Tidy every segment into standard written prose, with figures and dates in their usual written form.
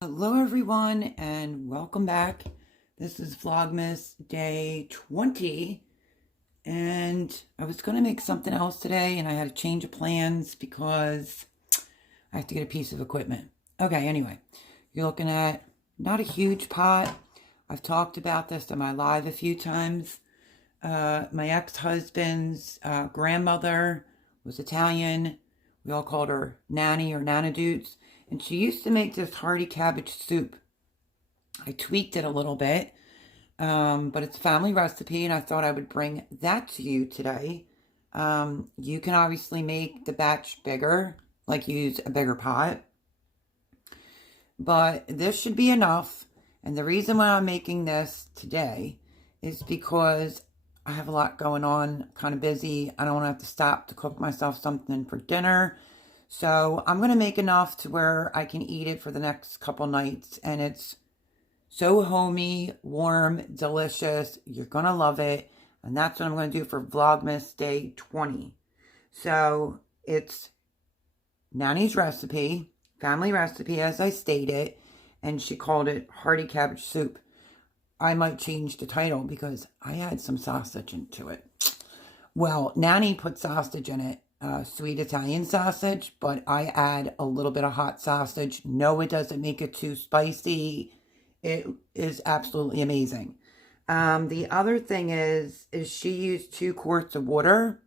Hello everyone and welcome back. This is Vlogmas day 20 and I was going to make something else today and I had a change of plans because I have to get a piece of equipment. Okay, anyway, you're looking at not a huge pot. I've talked about this on my live a few times. My ex-husband's grandmother was Italian. We all called her Nanny or Nana Doots. And she used to make this hearty cabbage soup. I tweaked it a little bit, but it's a family recipe, and I thought I would bring that to you today. You can obviously make the batch bigger, like use a bigger pot. But this should be enough. And the reason why I'm making this today is because I have a lot going on, kind of busy. I don't want to have to stop to cook myself something for dinner. So I'm going to make enough to where I can eat it for the next couple nights. And it's so homey, warm, delicious. You're going to love it. And that's what I'm going to do for Vlogmas day 20. So it's Nanny's recipe, family recipe as I stated. And she called it hearty cabbage soup. I might change the title because I add some sausage into it. Well, Nanny put sausage in it. Sweet Italian sausage, but I add a little bit of hot sausage. No, it doesn't make it too spicy. It is absolutely amazing. The other thing is she used 2 quarts of water,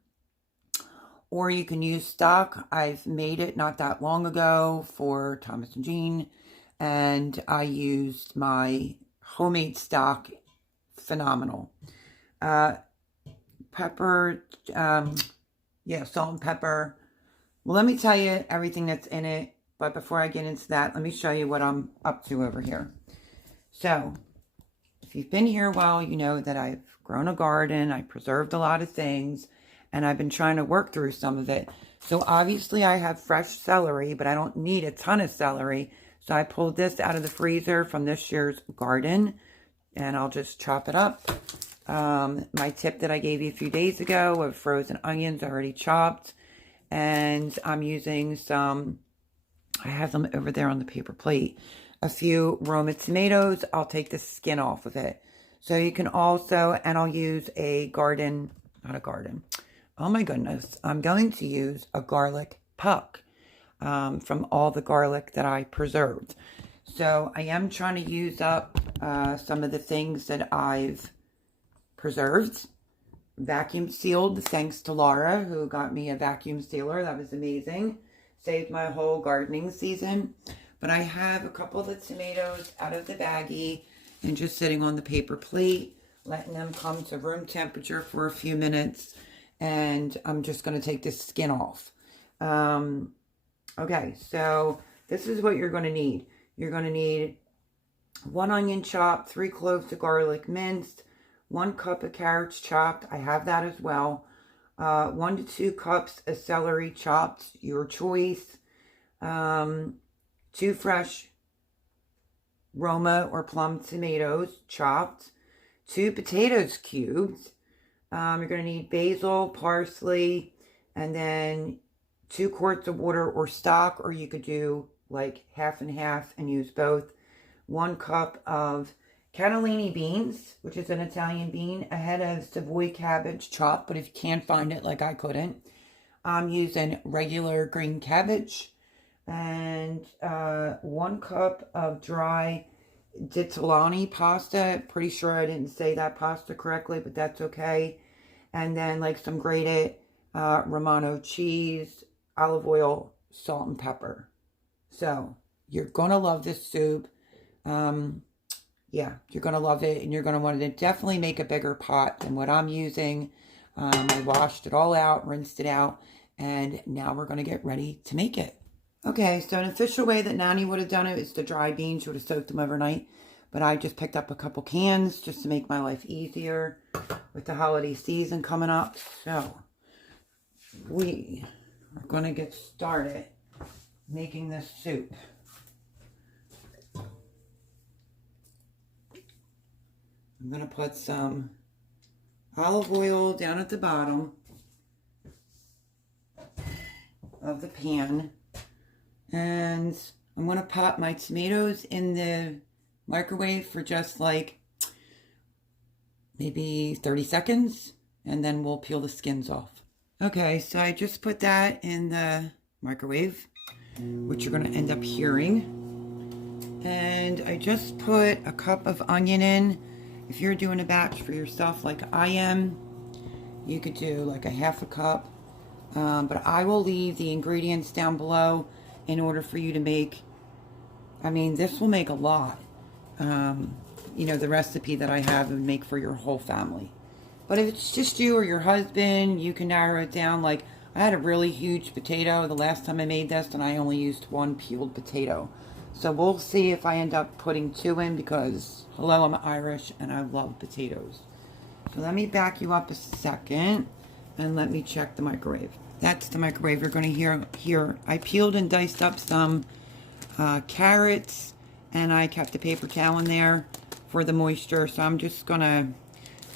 or you can use stock. I've made it not that long ago for Thomas and Jean, and I used my homemade stock. Phenomenal. Pepper, yeah, salt and pepper. Well, let me tell you everything that's in it. But before I get into that, let me show you what I'm up to over here. So, if you've been here a while, you know that I've grown a garden. I preserved a lot of things. And I've been trying to work through some of it. So, obviously, I have fresh celery, but I don't need a ton of celery. So, I pulled this out of the freezer from this year's garden. And I'll just chop it up. My tip that I gave you a few days ago of frozen onions already chopped. And I'm using some, I have them over there on the paper plate. A few Roma tomatoes. I'll take the skin off of it. So you can also, and I'll use a garden, not a garden. Oh my goodness. I'm going to use a garlic puck from all the garlic that I preserved. So I am trying to use up some of the things that I've preserved, vacuum sealed, thanks to Laura, who got me a vacuum sealer. That was amazing. Saved my whole gardening season. But I have a couple of the tomatoes out of the baggie and just sitting on the paper plate, letting them come to room temperature for a few minutes. And I'm just going to take the skin off. Okay, so this is what you're going to need. You're going to need 1 onion chopped, 3 cloves of garlic minced, 1 cup of carrots chopped. I have that as well. 1 to 2 cups of celery chopped, your choice. 2 fresh Roma or plum tomatoes chopped. 2 potatoes cubed. You're going to need basil, parsley, and then 2 quarts of water or stock, or you could do like half and half and use both. 1 cup of cannellini beans, which is an Italian bean, a head of Savoy cabbage chopped, but if you can't find it, like I couldn't, I'm using regular green cabbage, and 1 cup of dry ditalani pasta. Pretty sure I didn't say that pasta correctly, but that's okay. And then like some grated Romano cheese, olive oil, salt, and pepper. So you're going to love this soup. Yeah, you're going to love it, and you're going to want to definitely make a bigger pot than what I'm using. I washed it all out, rinsed it out, and now we're going to get ready to make it. Okay, so an official way that Nanny would have done it is to dry beans. She would have soaked them overnight, but I just picked up a couple cans just to make my life easier with the holiday season coming up. So we are going to get started making this soup. I'm going to put some olive oil down at the bottom of the pan. And I'm going to pop my tomatoes in the microwave for just like maybe 30 seconds. And then we'll peel the skins off. Okay, so I just put that in the microwave, which you're going to end up hearing. And I just put a cup of onion in. If you're doing a batch for yourself like I am, you could do like a half a cup. But I will leave the ingredients down below in order for you to make, I mean, this will make a lot. You know, the recipe that I have would make for your whole family. But if it's just you or your husband, you can narrow it down. Like, I had a really huge potato the last time I made this, and I only used one peeled potato. So we'll see if I end up putting 2 in because, hello, I'm Irish and I love potatoes. So let me back you up a second and let me check the microwave. That's the microwave. You're going to hear here. I peeled and diced up some carrots, and I kept a paper towel in there for the moisture. So I'm just going to,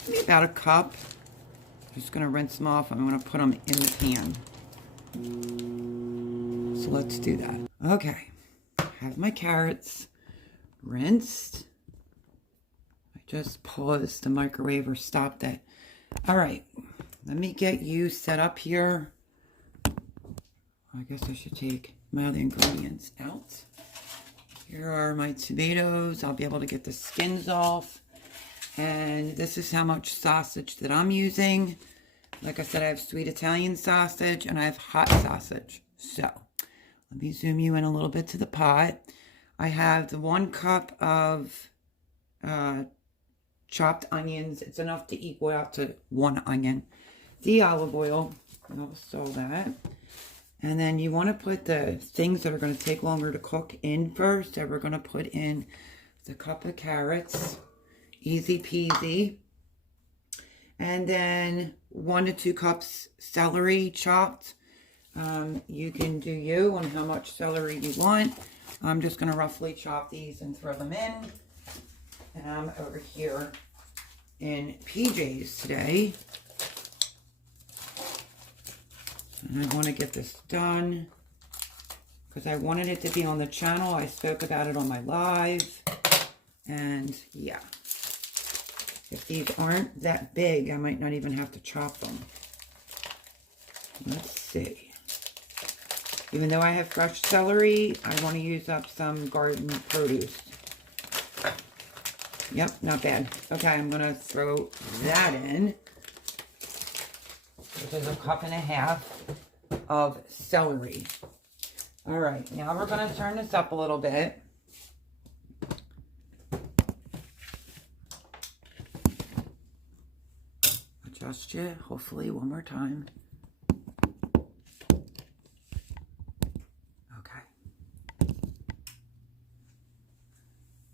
maybe about a cup. Just going to rinse them off. I'm going to put them in the pan. So let's do that. Okay. Have my carrots rinsed. I just paused the microwave or stopped it. All right, let me get you set up here. I guess I should take my other ingredients out. Here are my tomatoes. I'll be able to get the skins off. And this is how much sausage that I'm using. Like I said, I have sweet Italian sausage and I have hot sausage. So let me zoom you in a little bit to the pot. I have the 1 cup of chopped onions. It's enough to equal out to 1 onion. The olive oil, I'll stir that. And then you want to put the things that are going to take longer to cook in first. So we're going to put in the cup of carrots. Easy peasy. And then 1 to 2 cups celery chopped. You can do you on how much celery you want. I'm just going to roughly chop these and throw them in. And I'm over here in PJs today. And I want to get this done because I wanted it to be on the channel. I spoke about it on my live. And yeah, if these aren't that big, I might not even have to chop them. Let's see. Even though I have fresh celery, I want to use up some garden produce. Yep, not bad. Okay, I'm going to throw that in. Which is a cup and a half of celery. All right, now we're going to turn this up a little bit. Adjust you, hopefully, one more time. Okay.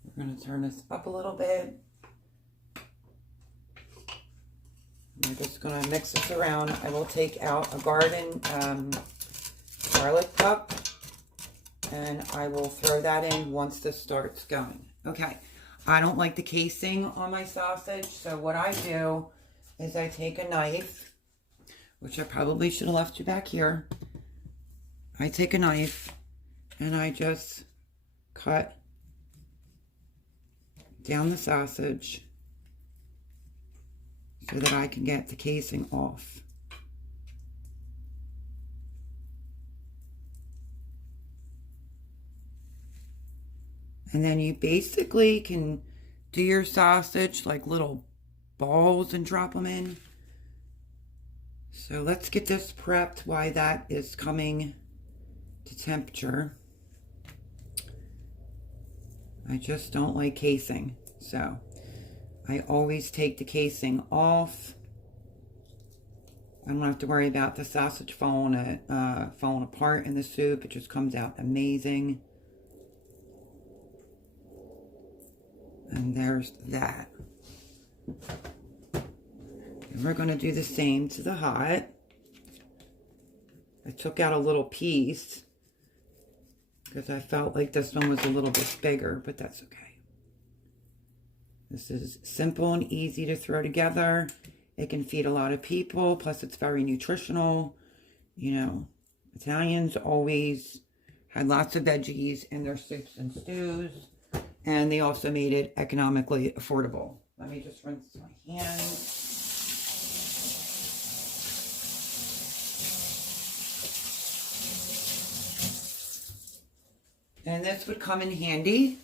We're going to turn this up a little bit. I'm just going to mix this around. I will take out a garden garlic cup, and I will throw that in once this starts going. Okay, I don't like the casing on my sausage, so what I do is I take a knife, which I probably should have left you back here. I take a knife, and I just cut down the sausage so that I can get the casing off. And then you basically can do your sausage like little balls and drop them in. So let's get this prepped while that is coming to temperature. I just don't like casing, so I always take the casing off. I don't have to worry about the sausage falling apart in the soup. It just comes out amazing. And there's that. And we're going to do the same to the hot. I took out a little piece because I felt like this one was a little bit bigger, but that's okay. This is simple and easy to throw together. It can feed a lot of people. Plus, it's very nutritional. You know, Italians always had lots of veggies in their soups and stews. And they also made it economically affordable. Let me just rinse my hands. And this would come in handy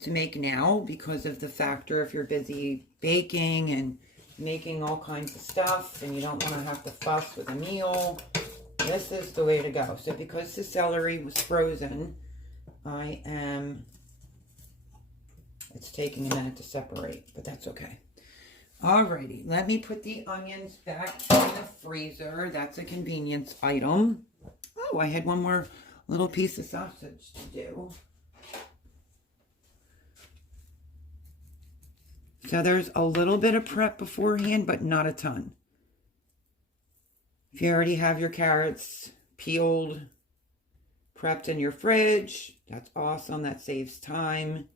to make now because of the factor if you're busy baking and making all kinds of stuff and you don't want to have to fuss with a meal. This is the way to go. So because the celery was frozen, it's taking a minute to separate, but that's okay. Alrighty, let me put the onions back in the freezer. That's a convenience item. Oh, I had one more little piece of sausage to do. So there's a little bit of prep beforehand, but not a ton. If you already have your carrots peeled, prepped in your fridge, that's awesome. That saves time.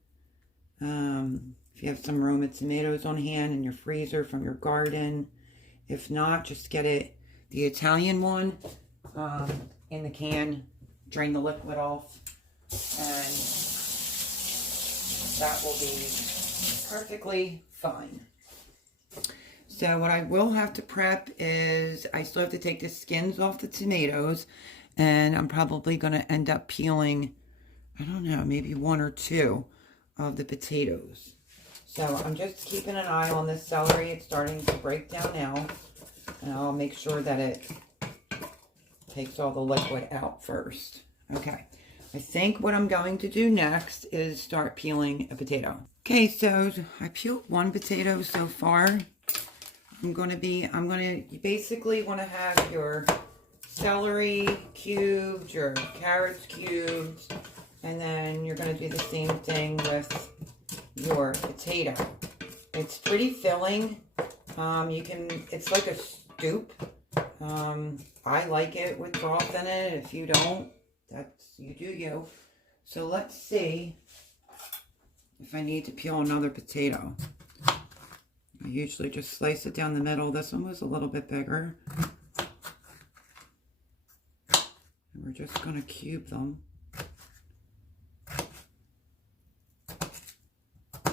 If you have some Roma tomatoes on hand in your freezer from your garden. If not, just get it, the Italian one, in the can. Drain the liquid off. And that will be perfectly fine. So what I will have to prep is I still have to take the skins off the tomatoes, and I'm probably going to end up peeling, I don't know, maybe 1 or 2 of the potatoes. So I'm just keeping an eye on this celery. It's starting to break down now, and I'll make sure that it takes all the liquid out first. Okay, I think what I'm going to do next is start peeling a potato. Okay, so I peeled 1 potato so far. You basically want to have your celery cubed, your carrots cubed, and then you're going to do the same thing with your potato. It's pretty filling. It's like a soup. I like it with broth in it. If you don't, you do you. So let's see if I need to peel another potato. I usually just slice it down the middle. This one was a little bit bigger. And we're just going to cube them. I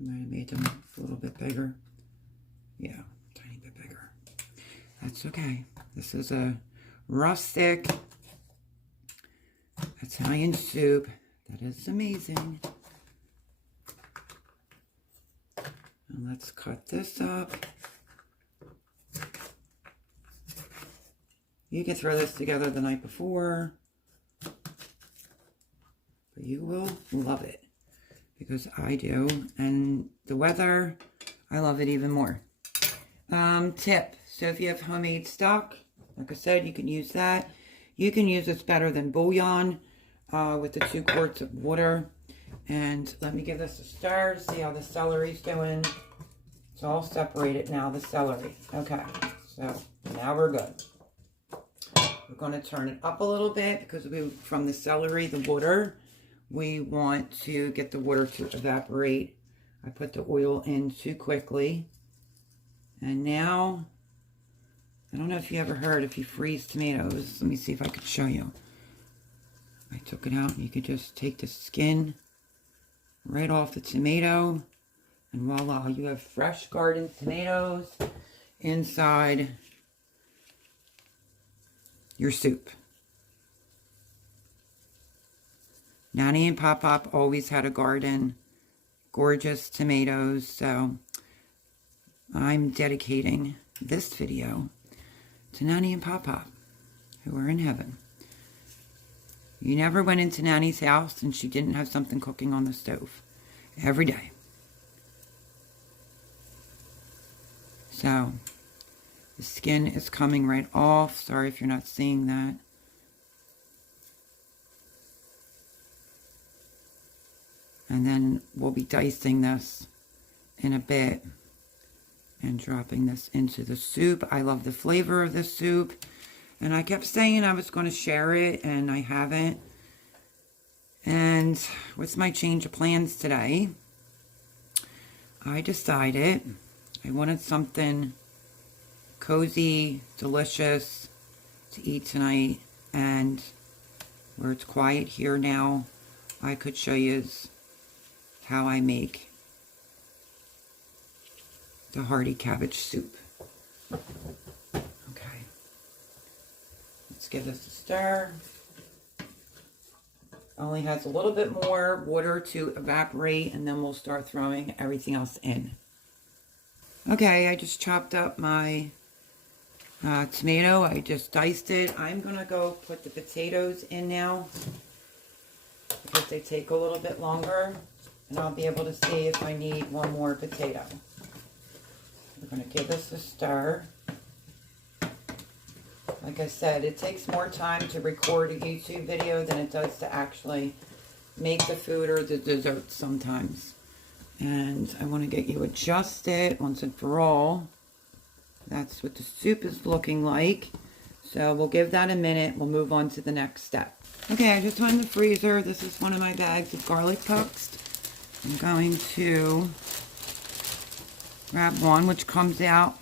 might have made them a little bit bigger. Yeah, a tiny bit bigger. That's okay. This is a rustic Italian soup that is amazing. And let's cut this up. You can throw this together the night before, but you will love it because I do. And the weather, I love it even more. Tip, so if you have homemade stock, like I said, you can use that. You can use this better than bouillon with the 2 quarts of water. And let me give this a stir to see how the celery's doing. It's all separated now, the celery. Okay, so now we're good. We're going to turn it up a little bit because from the celery, the water, we want to get the water to evaporate. I put the oil in too quickly. And now, I don't know if you ever heard, if you freeze tomatoes, let me see if I could show you. I took it out and you could just take the skin right off the tomato. And voila, you have fresh garden tomatoes inside your soup. Nanny and Pop always had a garden. Gorgeous tomatoes. So I'm dedicating this video to Nanny and Pop, who are in heaven. You never went into Nanny's house and she didn't have something cooking on the stove. Every day. So, the skin is coming right off. Sorry if you're not seeing that. And then we'll be dicing this in a bit and dropping this into the soup. I love the flavor of this soup. And I kept saying I was going to share it, and I haven't. And with my change of plans today, I decided I wanted something cozy, delicious to eat tonight, and where it's quiet here now, I could show you how I make the hearty cabbage soup. Okay, let's give this a stir. Only has a little bit more water to evaporate, and then we'll start throwing everything else in. Okay, I just chopped up my tomato. I just diced it. I'm gonna go put the potatoes in now because they take a little bit longer, and I'll be able to see if I need one more potato. We're gonna give this a stir. Like I said, it takes more time to record a YouTube video than it does to actually make the food or the dessert sometimes. And I want to get you adjusted once and for all. That's what the soup is looking like. So we'll give that a minute. We'll move on to the next step. Okay, I just went in the freezer. This is one of my bags of garlic pucks. I'm going to grab one, which comes out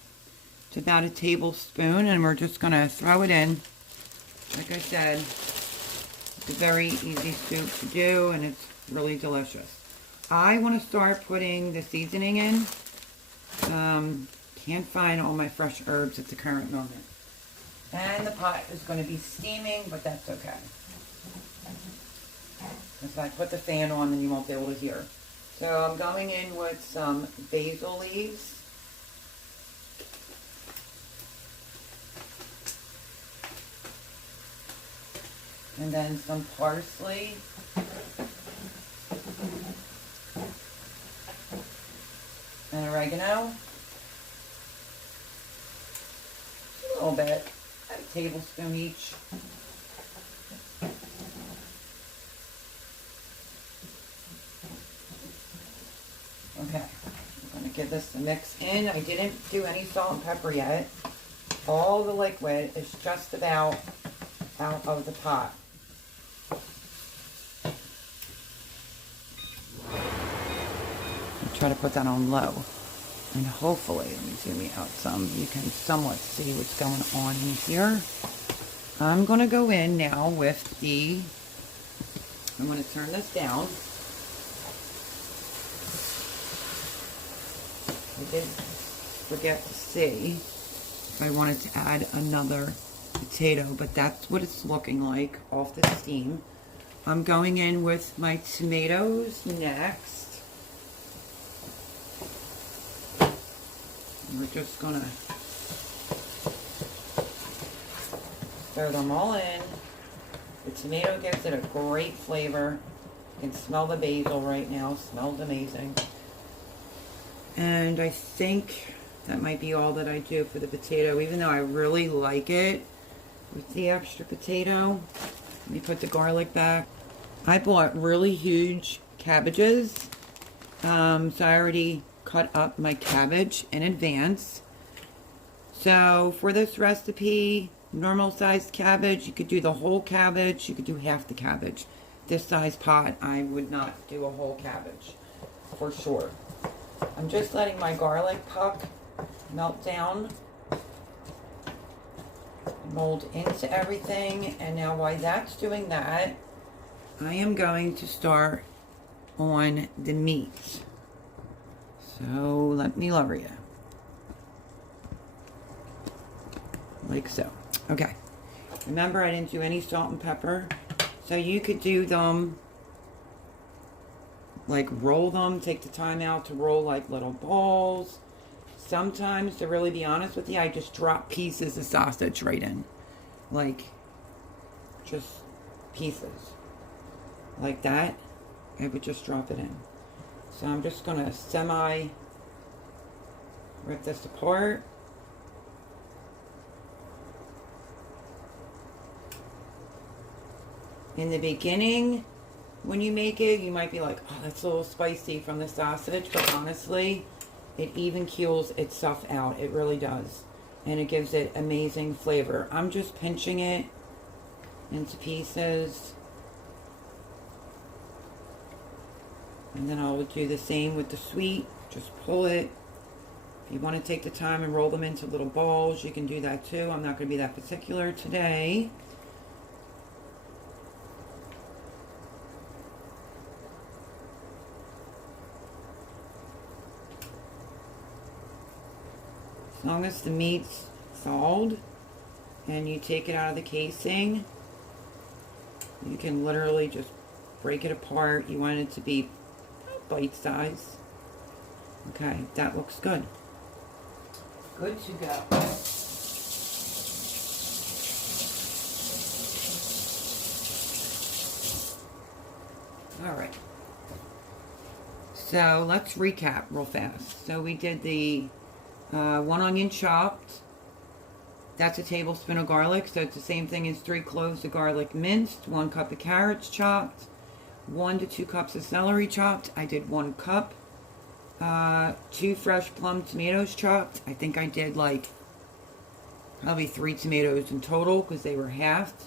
to about a tablespoon, and we're just going to throw it in. Like I said, it's a very easy soup to do, and it's really delicious. I want to start putting the seasoning in. Can't find all my fresh herbs at the current moment. And the pot is going to be steaming, but that's okay. If I put the fan on, then you won't be able to hear. So I'm going in with some basil leaves. And then some parsley. And oregano. A little bit. A tablespoon each. Okay. I'm going to give this a mix in. I didn't do any salt and pepper yet. All the liquid is just about out of the pot. Try to put that on low, and hopefully, let me zoom you out some, you can somewhat see what's going on in here. I'm going to go in now with I'm going to turn this down. I did forget to see if I wanted to add another potato, but that's what it's looking like off the steam. I'm going in with my tomatoes next. We're just gonna stir them all in. The tomato gives it a great flavor. You can smell the basil right now. Smells amazing. And I think that might be all that I do for the potato, even though I really like it with the extra potato. Let me put the garlic back. I bought really huge cabbages. So I already cut up my cabbage in advance. So for this recipe, normal sized cabbage, you could do the whole cabbage, you could do half the cabbage. This size pot, I would not do a whole cabbage, for sure. I'm just letting my garlic puck melt down, mold into everything, and now while that's doing that, I am going to start on the meat. So let me lower you. Like so. Okay. Remember, I didn't do any salt and pepper. So you could do them, like roll them, take the time out to roll like little balls. Sometimes, to really be honest with you, I just drop pieces of sausage right in. Like, just pieces. Like that. I would just drop it in. So I'm just going to rip this apart. In the beginning, when you make it, you might be like, oh, that's a little spicy from the sausage. But honestly, it even keels itself out. It really does. And it gives it amazing flavor. I'm just pinching it into pieces. And then I'll do the same with the sweet. Just pull it If you want to take the time and roll them into little balls, you can do that too. I'm not going to be that particular today. As long as the meat's thawed and you take it out of the casing, you can literally just break it apart. You want it to be bite size. Okay, that looks good. Good to go. All right. So let's recap real fast. So we did the 1 onion chopped. That's a tablespoon of garlic. So it's the same thing as 3 cloves of garlic minced. 1 cup of carrots chopped. 1 to 2 cups of celery chopped. I did 1 cup. 2 fresh plum tomatoes chopped. I think I did like probably 3 tomatoes in total because they were halved.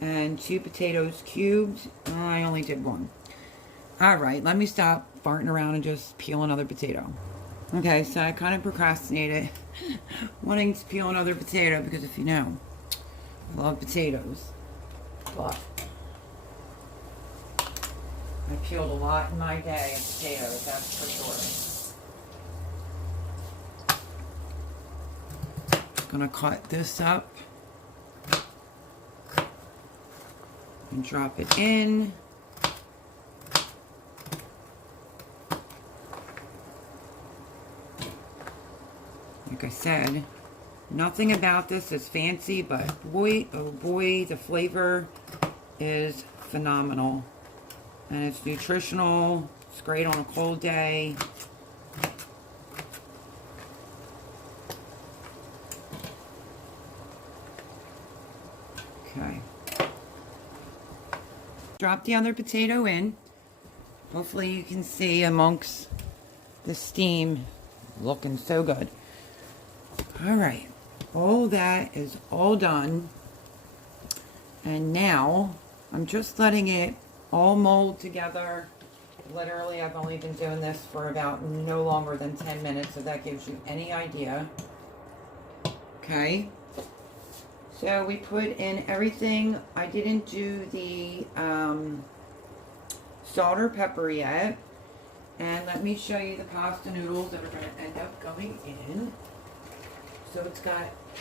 And 2 potatoes cubed. I only did 1. Alright, let me stop farting around and just peel another potato. Okay, so I kind of procrastinated wanting to peel another potato because if you know, I love potatoes. But I peeled a lot in my day of potatoes, that's for sure. Gonna cut this up and drop it in. Like I said, nothing about this is fancy, but boy, oh boy, the flavor is phenomenal. And it's nutritional. It's great on a cold day. Okay. Drop the other potato in. Hopefully you can see amongst the steam. Looking so good. Alright. All that is all done. And now I'm just letting it all mold together. Literally, I've only been doing this for about no longer than 10 minutes, so that gives you any idea. Okay. So we put in everything. I didn't do the salt or pepper yet. And let me show you the pasta noodles that are going to end up going in. So it's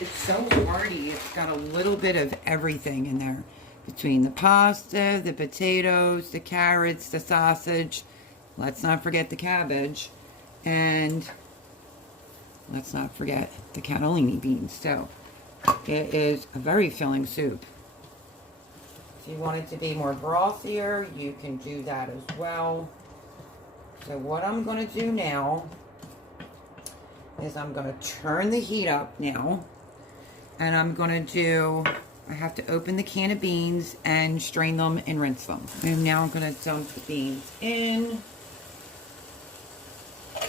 so hearty. It's got a little bit of everything in there. Between the pasta, the potatoes, the carrots, the sausage. Let's not forget the cabbage. And let's not forget the cannellini beans. So it is a very filling soup. If you want it to be more brothier, you can do that as well. So what I'm going to do now is I'm going to turn the heat up now. And I'm going to do... I have to open the can of beans and strain them and rinse them. And now I'm going to dump the beans in. I'm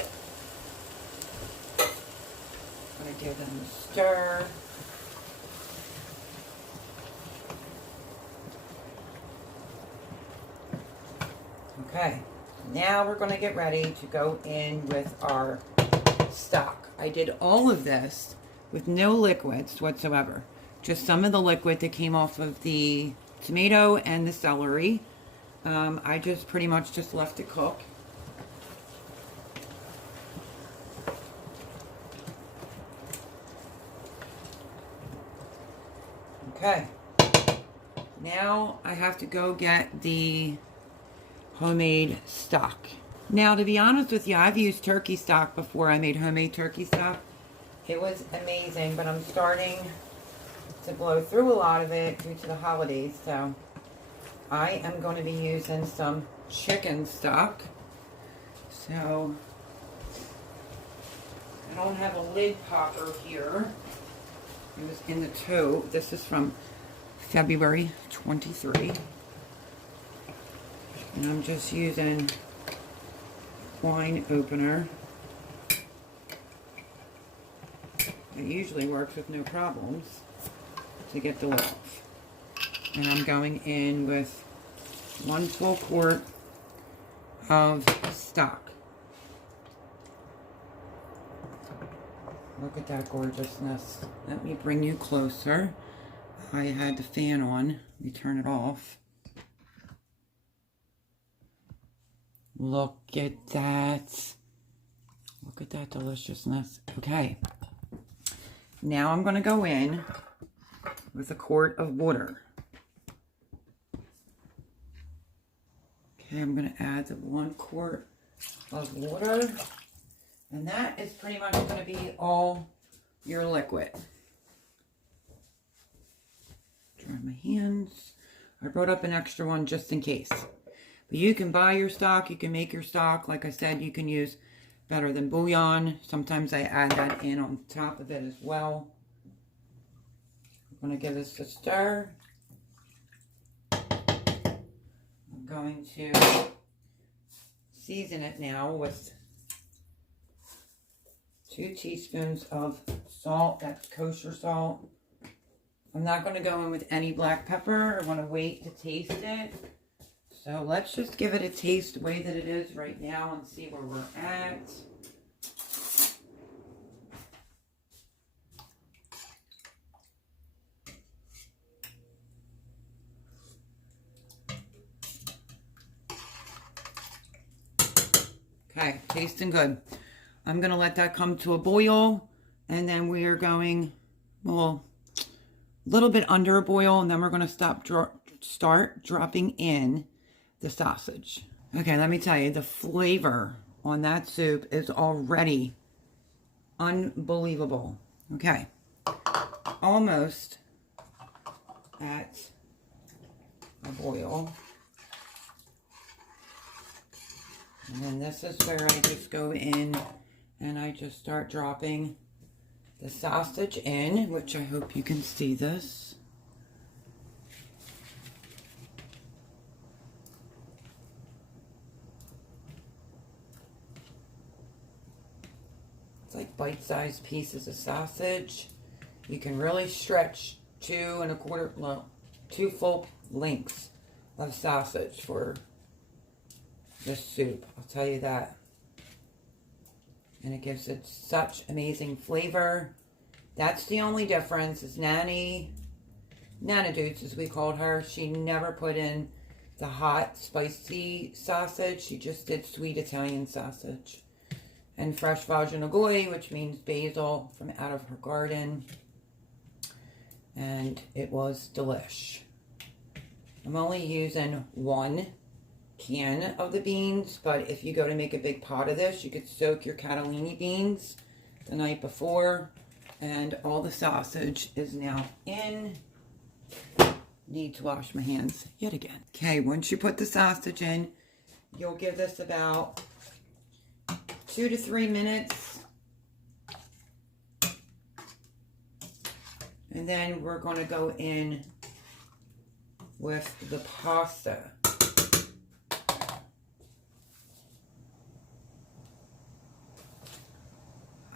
going to give them a stir. Okay, now we're going to get ready to go in with our stock. I did all of this with no liquids whatsoever. Just some of the liquid that came off of the tomato and the celery. I just pretty much just left it cook. Okay. Now I have to go get the homemade stock. Now, to be honest with you, I've used turkey stock before I made homemade turkey stock. It was amazing, but I'm starting to blow through a lot of it due to the holidays, so I am going to be using some chicken stock. So I don't have a lid popper here. It was in the tote. This is from February 23. And I'm just using wine opener. It usually works with no problems to get the lid off. And I'm going in with 1 full quart of stock. Look at that gorgeousness. Let me bring you closer. I had the fan on. Let me turn it off. Look at that. Look at that deliciousness. Okay. Now I'm going to go in with a quart of water. Okay, I'm going to add the 1 quart of water. And that is pretty much going to be all your liquid. Dry my hands. I brought up an extra one just in case. But you can buy your stock. You can make your stock. Like I said, you can use better than bouillon. Sometimes I add that in on top of it as well. I'm going to give this a stir. I'm going to season it now with 2 teaspoons of salt. That's kosher salt. I'm not going to go in with any black pepper. I want to wait to taste it. So let's just give it a taste the way that it is right now and see where we're at. Okay, tasting good. I'm going to let that come to a boil, and then we are going, well, a little bit under a boil, and then we're going to start dropping in the sausage. Okay, let me tell you, the flavor on that soup is already unbelievable. Okay, almost at a boil. And then this is where I just go in and I just start dropping the sausage in, which I hope you can see this. It's like bite-sized pieces of sausage. You can really stretch 2 full lengths of sausage for this soup. I'll tell you that. And it gives it such amazing flavor. That's the only difference is Nana Doots, as we called her. She never put in the hot, spicy sausage. She just did sweet Italian sausage. And fresh vaginogoi, which means basil from out of her garden. And it was delish. I'm only using 1 can of the beans, but if you go to make a big pot of this, you could soak your catalini beans the night before, and all the sausage is now in. Need to wash my hands yet again. Okay, once you put the sausage in, you'll give this about 2 to 3 minutes, and then we're going to go in with the pasta.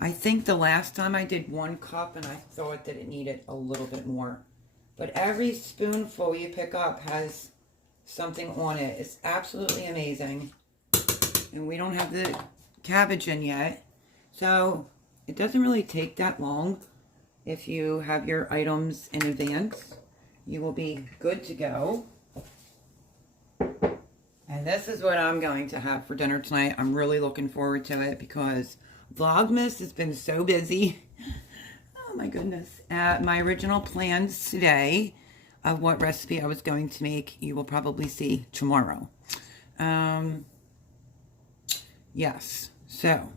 I think the last time I did 1 cup and I thought that it needed a little bit more. But every spoonful you pick up has something on it. It's absolutely amazing. And we don't have the cabbage in yet. So it doesn't really take that long if you have your items in advance. You will be good to go. And this is what I'm going to have for dinner tonight. I'm really looking forward to it because Vlogmas has been so busy. Oh my goodness. My original plans today of what recipe I was going to make, you will probably see tomorrow. Yes. So,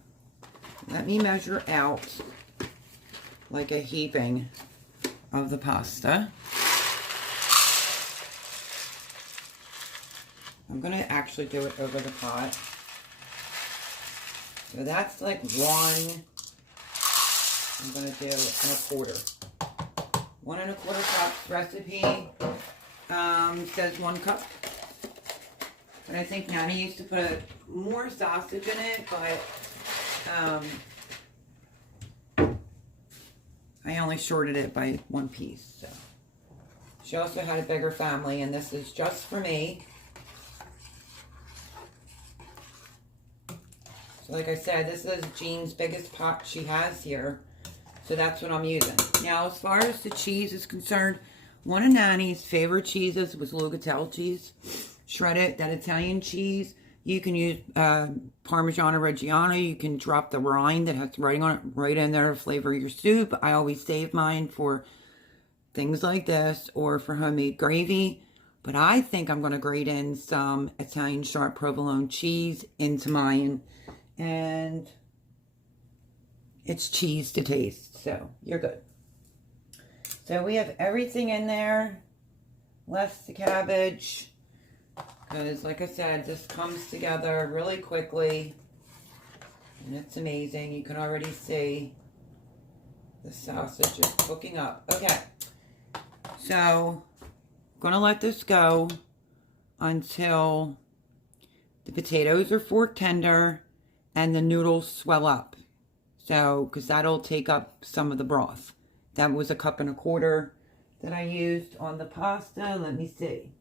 let me measure out like a heaping of the pasta. I'm going to actually do it over the pot. So that's like 1, I'm going to do 1/4. 1 1/4 cups. Recipe says 1 cup. But I think Nana used to put more sausage in it, but I only shorted it by 1 piece. So she also had a bigger family, and this is just for me. So like I said, this is Jean's biggest pot she has here. So that's what I'm using. Now, as far as the cheese is concerned, one of Nanny's favorite cheeses was Lugatelle cheese. Shredded, that Italian cheese. You can use Parmigiano Reggiano. You can drop the rind that has writing on it right in there to flavor your soup. I always save mine for things like this or for homemade gravy. But I think I'm going to grate in some Italian sharp provolone cheese into mine. And it's cheese to taste. So you're good. So we have everything in there. Less the cabbage. Because like I said, this comes together really quickly. And it's amazing. You can already see the sausage is cooking up. Okay. So I'm going to let this go until the potatoes are fork tender and the noodles swell up. So, because that'll take up some of the broth. That was 1.25 cups that I used on the pasta. Let me see.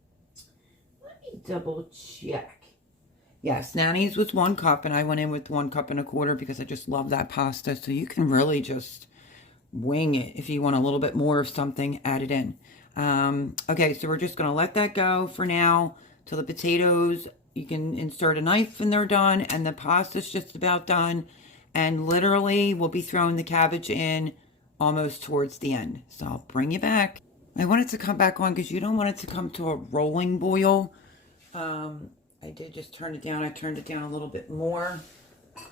Let me double check. Yes, Nanny's was 1 cup, and I went in with 1.25 cups because I just love that pasta. So you can really just wing it. If you want a little bit more of something, add it in. Okay, so we're just going to let that go for now till the potatoes. You can insert a knife when they're done, and the pasta's just about done. And literally, we'll be throwing the cabbage in almost towards the end. So I'll bring you back. I want it to come back on because you don't want it to come to a rolling boil. I did just turn it down. I turned it down a little bit more.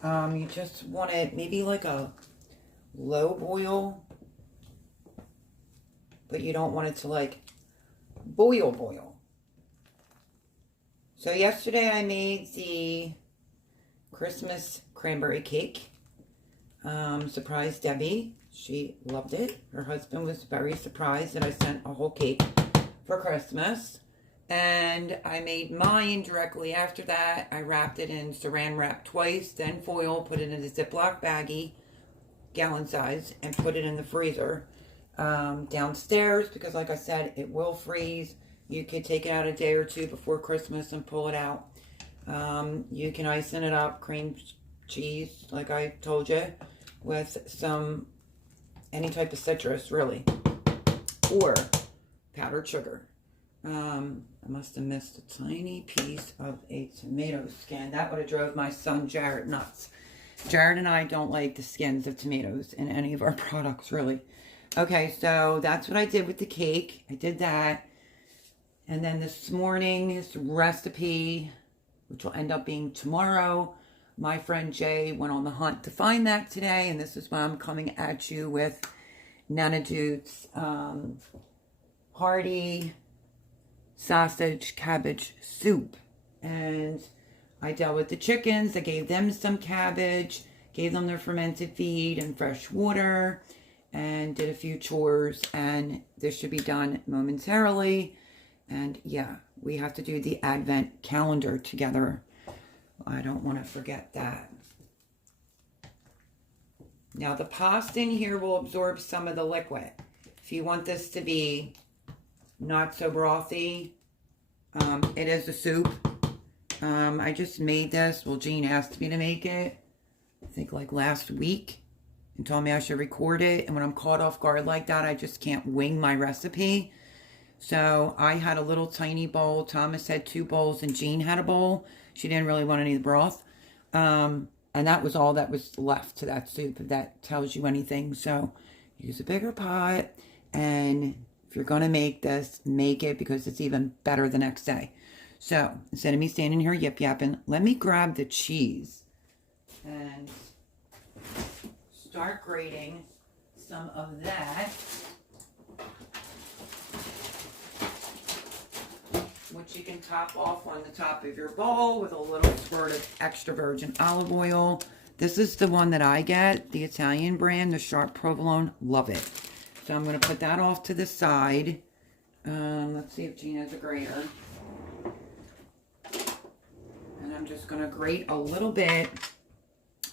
You just want it maybe like a low boil. But you don't want it to like boil. So yesterday I made the Christmas cranberry cake. Surprised Debbie. She loved it. Her husband was very surprised that I sent a whole cake for Christmas. And I made mine directly after that. I wrapped it in saran wrap twice, then foil, put it in a Ziploc baggie, gallon size, and put it in the freezer downstairs because, like I said, it will freeze. You could take it out a day or two before Christmas and pull it out. You can ice it up, cream cheese, like I told you, with some, any type of citrus, really, or powdered sugar. I must have missed a tiny piece of a tomato skin. That would have drove my son Jared nuts. Jared and I don't like the skins of tomatoes in any of our products, really. Okay, so that's what I did with the cake. I did that. And then this morning's recipe, which will end up being tomorrow, my friend Jay went on the hunt to find that today, and this is what I'm coming at you with. Nana Dude's Hearty sausage cabbage soup. And I dealt with the chickens. I gave them some cabbage, gave them their fermented feed and fresh water, and did a few chores, and this should be done momentarily. And yeah, we have to do the Advent calendar together. I don't want to forget that. Now the pasta in here will absorb some of the liquid. If you want this to be not so brothy, it is a soup. I just made this. Well, Jean asked me to make it, I think like last week, and told me I should record it. And when I'm caught off guard like that, I just can't wing my recipe. So I had a little tiny bowl. Thomas had 2 bowls, and Jean had a bowl. She didn't really want any of the broth. And that was all that was left to that soup, if that tells you anything. So use a bigger pot. And if you're going to make this, make it, because it's even better the next day. So instead of me standing here yip-yapping, let me grab the cheese and start grating some of that, which you can top off on the top of your bowl with a little squirt of extra virgin olive oil. This is the one that I get, the Italian brand, the sharp provolone. Love it. So I'm going to put that off to the side. Let's see if Jean has a grater. And I'm just going to grate a little bit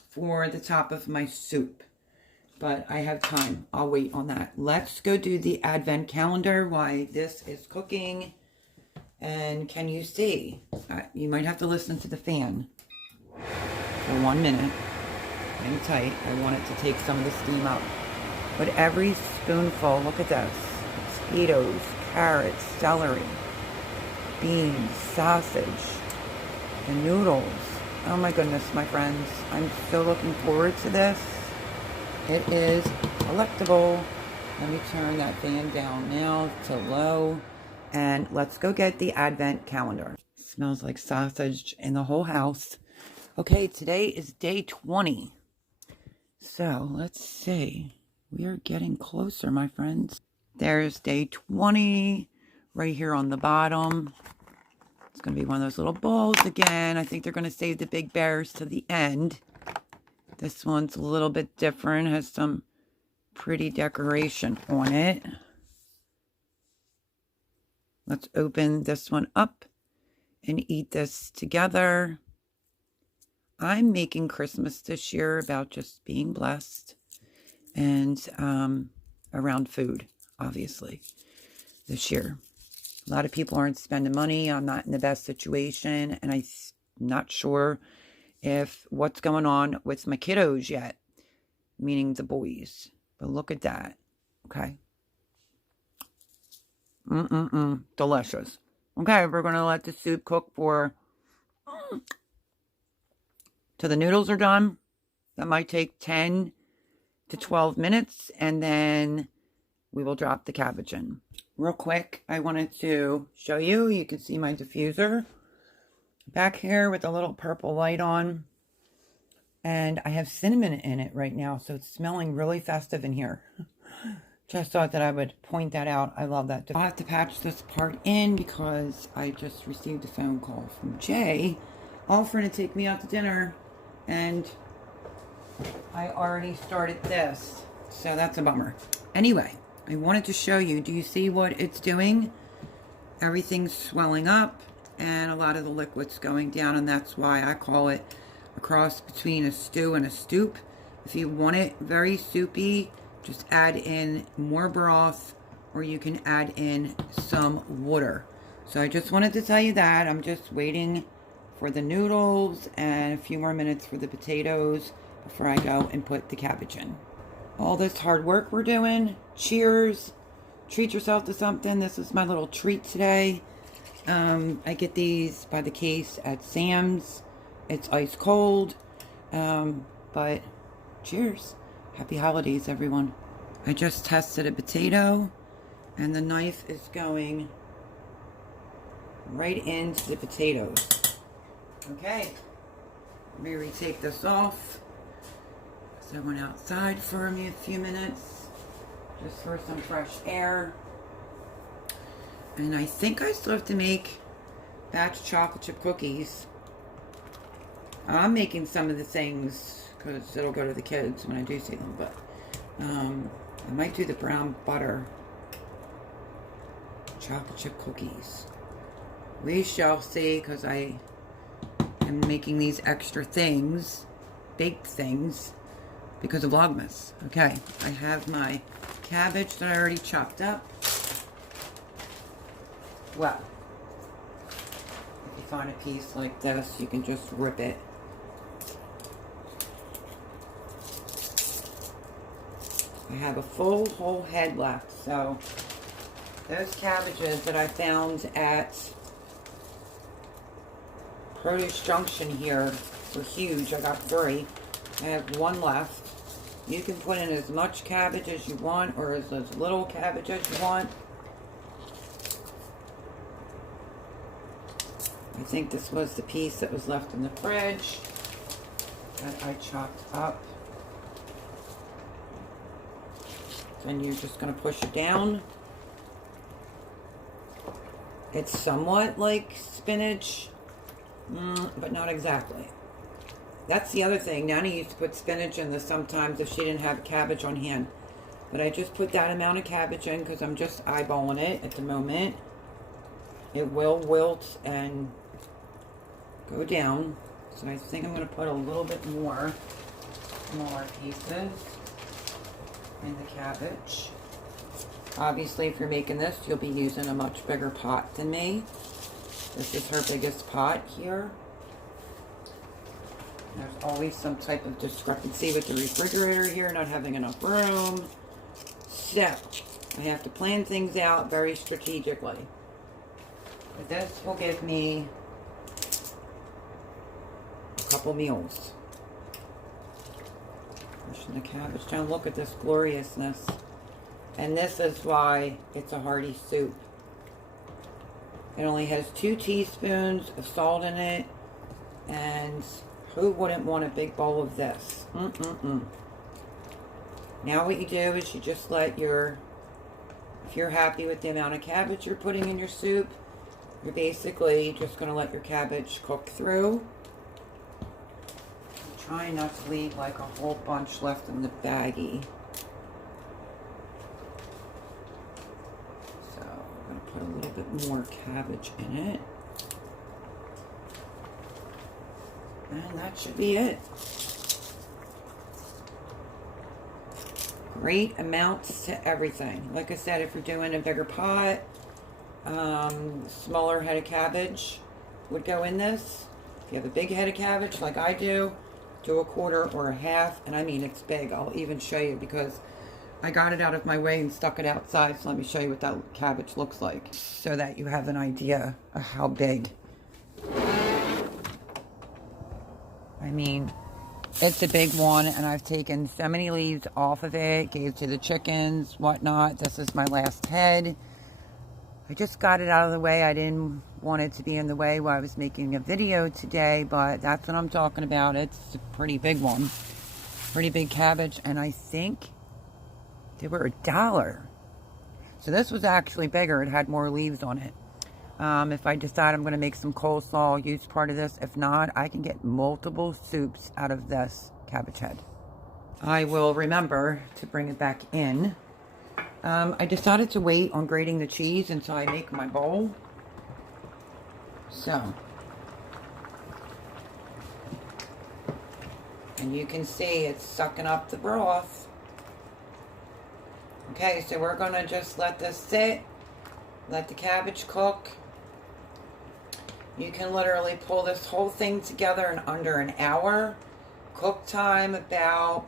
for the top of my soup. But I have time. I'll wait on that. Let's go do the Advent calendar while this is cooking. And can you see? You might have to listen to the fan for 1 minute. Hang tight. I want it to take some of the steam up. But every spoonful, look at this. Potatoes, carrots, celery, beans, sausage, the noodles. Oh my goodness, my friends. I'm so looking forward to this. It is delectable. Let me turn that fan down now to low. And let's go get the advent calendar. Smells like sausage in the whole house. Okay, today is day 20. So let's see. We are getting closer, my friends. There's day 20 right here on the bottom. It's going to be one of those little balls again. I think they're going to save the big bears to the end. This one's a little bit different. Has some pretty decoration on it. Let's open this one up and eat this together. I'm making Christmas this year about just being blessed and around food, obviously, this year. A lot of people aren't spending money. I'm not in the best situation, and I'm not sure if what's going on with my kiddos yet, meaning the boys. But look at that. Okay. Delicious. Okay, we're going to let the soup cook for till the noodles are done. That might take 10 to 12 minutes, and then we will drop the cabbage in. Real quick, I wanted to show you. You can see my diffuser back here with a little purple light on. And I have cinnamon in it right now, so it's smelling really festive in here. Just thought that I would point that out. I love that. I'll have to patch this part in because I just received a phone call from Jay offering to take me out to dinner. And I already started this, so that's a bummer. Anyway, I wanted to show you. Do you see what it's doing? Everything's swelling up and a lot of the liquid's going down, and that's why I call it a cross between a stew and a soup. If you want it very soupy, just add in more broth, or you can add in some water. So I just wanted to tell you that. I'm just waiting for the noodles and a few more minutes for the potatoes before I go and put the cabbage in. All this hard work we're doing. Cheers. Treat yourself to something. This is my little treat today. I get these by the case at Sam's. It's ice cold. But cheers. Happy holidays, everyone. I just tested a potato, and the knife is going right into the potatoes. Okay. Let me retake this off. So I went outside for a few minutes just for some fresh air. And I think I still have to make batch chocolate chip cookies. I'm making some of the things because it'll go to the kids when I do see them. But I might do the brown butter chocolate chip cookies. We shall see, because I am making these extra things, baked things, because of Vlogmas. Okay, I have my cabbage that I already chopped up. Well, if you find a piece like this, you can just rip it. I have a full whole head left, so those cabbages that I found at Produce Junction here were huge. I got 3. I have 1 left. You can put in as much cabbage as you want, or as little cabbage as you want. I think this was the piece that was left in the fridge that I chopped up. Then you're just going to push it down. It's somewhat like spinach, but not exactly. That's the other thing. Nana used to put spinach in this sometimes if she didn't have cabbage on hand. But I just put that amount of cabbage in because I'm just eyeballing it at the moment. It will wilt and go down. So I think I'm going to put a little bit more smaller pieces in the cabbage. Obviously, if you're making this, you'll be using a much bigger pot than me. This is her biggest pot here. There's always some type of discrepancy with the refrigerator here, not having enough room. So, I have to plan things out very strategically. But this will give me a couple meals. Pushing the cabbage down. Look at this gloriousness. And this is why it's a hearty soup. It only has 2 teaspoons of salt in it. And who wouldn't want a big bowl of this? Now what you do is you just let your, if you're happy with the amount of cabbage you're putting in your soup, you're basically just going to let your cabbage cook through. I'm trying not to leave like a whole bunch left in the baggie. So I'm going to put a little bit more cabbage in it. And that should be it. Great amounts to everything. Like I said, if you're doing a bigger pot, smaller head of cabbage would go in this. If you have a big head of cabbage like I do a 1/4 or a half. And I mean, it's big. I'll even show you because I got it out of my way and stuck it outside. So let me show you what that cabbage looks like so that you have an idea of how big. I mean, it's a big one, and I've taken so many leaves off of it, gave to the chickens, whatnot. This is my last head. I just got it out of the way. I didn't want it to be in the way while I was making a video today, but that's what I'm talking about. It's a pretty big one. Pretty big cabbage, and I think they were $1. So this was actually bigger. It had more leaves on it. If I decide I'm going to make some coleslaw, I'll use part of this. If not, I can get multiple soups out of this cabbage head. I will remember to bring it back in. I decided to wait on grating the cheese until I make my bowl. So. And you can see it's sucking up the broth. Okay, so we're going to just let this sit. Let the cabbage cook. You can literally pull this whole thing together in under an hour. Cook time about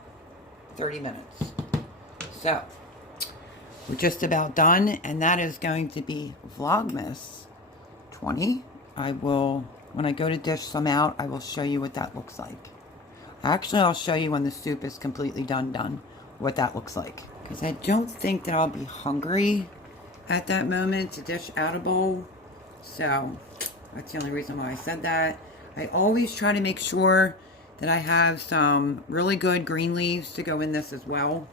30 minutes. So, we're just about done, and that is going to be Vlogmas 20. I will, when I go to dish some out, I will show you what that looks like. Actually, I'll show you when the soup is completely done, what that looks like. Because I don't think that I'll be hungry at that moment to dish out a bowl. So that's the only reason why I said that. I always try to make sure that I have some really good green leaves to go in this as well.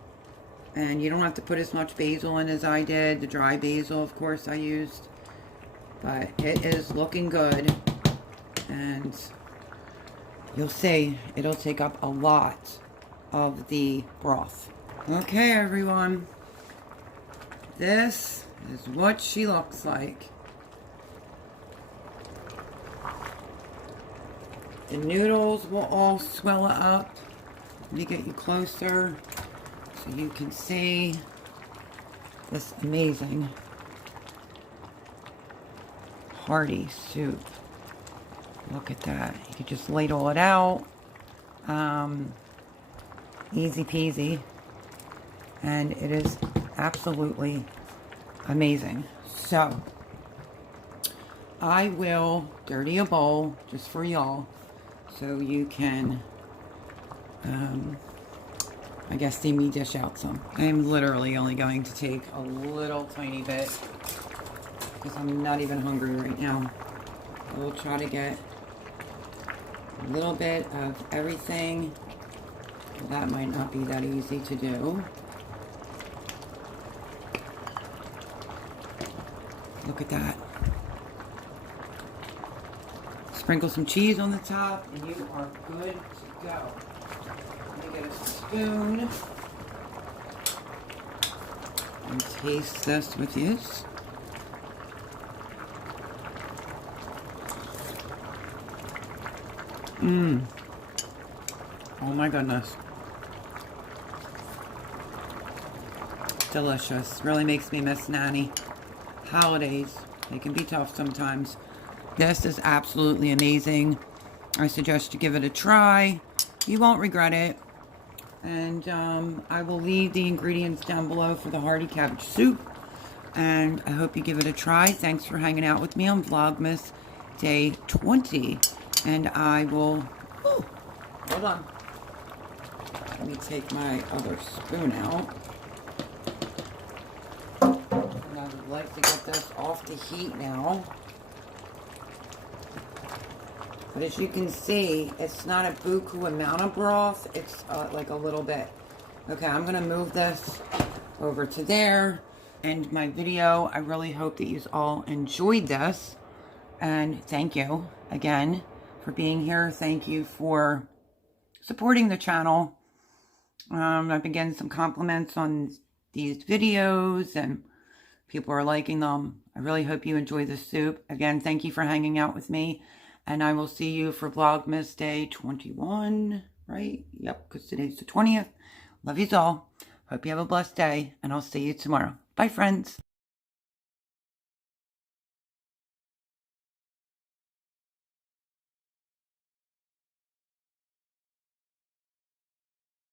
And you don't have to put as much basil in as I did. The dry basil, of course, I used. But it is looking good. And you'll see it'll take up a lot of the broth. Okay, everyone. This is what she looks like. The noodles will all swell up. Let me get you closer so you can see this amazing hearty soup. Look at that. You could just ladle it out. Easy peasy. And it is absolutely amazing. So, I will dirty a bowl just for y'all so you can, I guess, see me dish out some. I'm literally only going to take a little tiny bit because I'm not even hungry right now. I will try to get a little bit of everything. That might not be that easy to do. Look at that. Sprinkle some cheese on the top and you are good to go. Let me get a spoon and taste this with you. Oh my goodness. Delicious. Really makes me miss Nanny. Holidays, they can be tough sometimes. This is absolutely amazing. I suggest you give it a try. You won't regret it. And I will leave the ingredients down below for the hearty cabbage soup. And I hope you give it a try. Thanks for hanging out with me on Vlogmas Day 20. And I will... Oh, hold on. Let me take my other spoon out. And I would like to get this off the heat now. But as you can see, it's not a buku amount of broth. It's like a little bit. Okay, I'm going to move this over to there. End my video. I really hope that you all enjoyed this. And thank you again for being here. Thank you for supporting the channel. I've been getting some compliments on these videos and people are liking them. I really hope you enjoy the soup. Again, thank you for hanging out with me. And I will see you for Vlogmas Day 21, right? Yep, because today's the 20th. Love yous all. Hope you have a blessed day, and I'll see you tomorrow. Bye, friends.